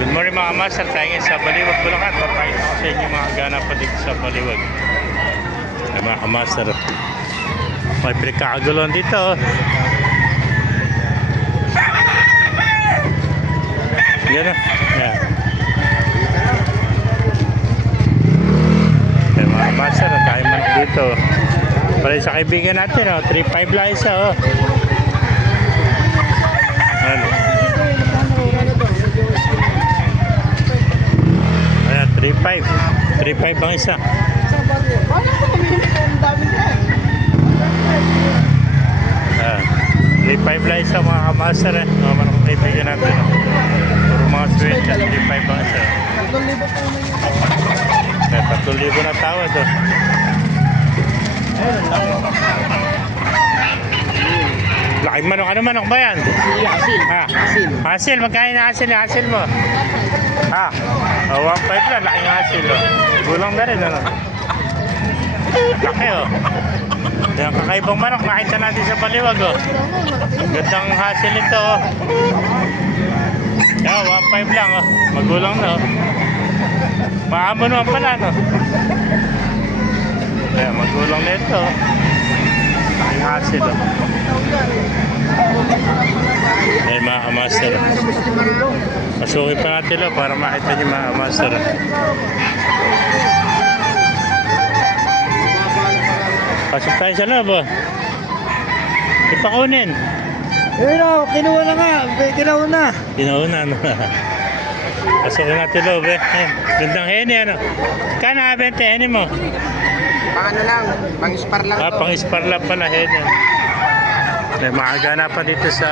Good morning mga master, tayo ngayon sa Baliwag, Bulacan. Papakita ko sa inyo mga ganap pa dito sa Baliwag. Ay mga master, may pinagkakagulon dito. Gano'n. Yan. Ay mga master, tayo man dito. Para sa kaibigan natin, 3.5 lang isa. Ano? 3.5 ang isa. 3.5 lang isa mga kamaster mga kaibigan natin. Puro mga sweet 3.5 ang isa. 3,000 na tawad Laking manok. Ano manok ba yan? Asil. Magkain na asil mo? 1.5 lang. Laking asil Gulang na rin Laki Yung kakaibang manok nakita natin sa Baliwag Gandang hasil ito 1.5 lang Magulang na Maamo naman pala Magulang na ito Laking hasil mga kamaster pasukin pa natin para makita nyo mga kamaster pasok tayo sa loob ipakunin kinuha na nga Kinuha pasukin natin loob gandang heni kano bente heni mo? lang, pang-spar lang pang-spar lang pala heni may mga pa dito sa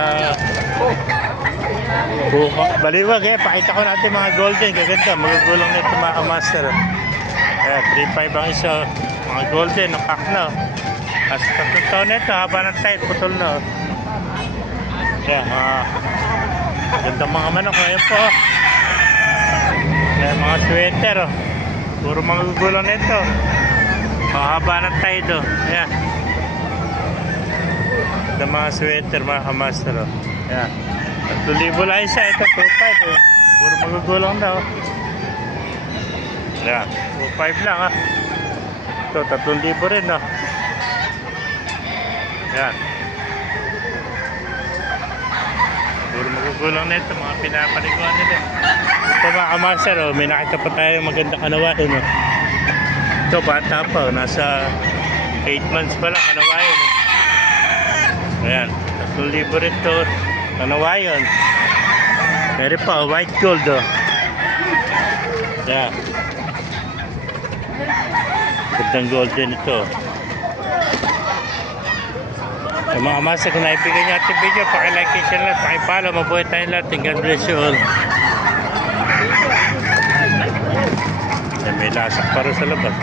Baliwag pakita ko natin mga golden kaganda magugulang nito mga master 3.5 ang isa mga golden nakak na as 3 taon nito haba ng tight putol na ganda mga manok ngayon po mga sweater puro magugulang nito haba ng tight the mga sweater mga kamaster 2,000 lang isa ito 2.5 puro magugulang na 2.5 lang ito 3,000 rin puro magugulang na ito mga pinapaliguan nila ito mga kamaster may nakita pa tayo magandang kanawain ito bata pa nasa 8 months pa lang kanawain 3,000 rin ito kanawayan meron pa white gold gandang golden ito sa mga masa kung naibigay niya ating video pakilike and share lang pakipalo mabuhay tayong lahat and God bless you all may lasak para sa labas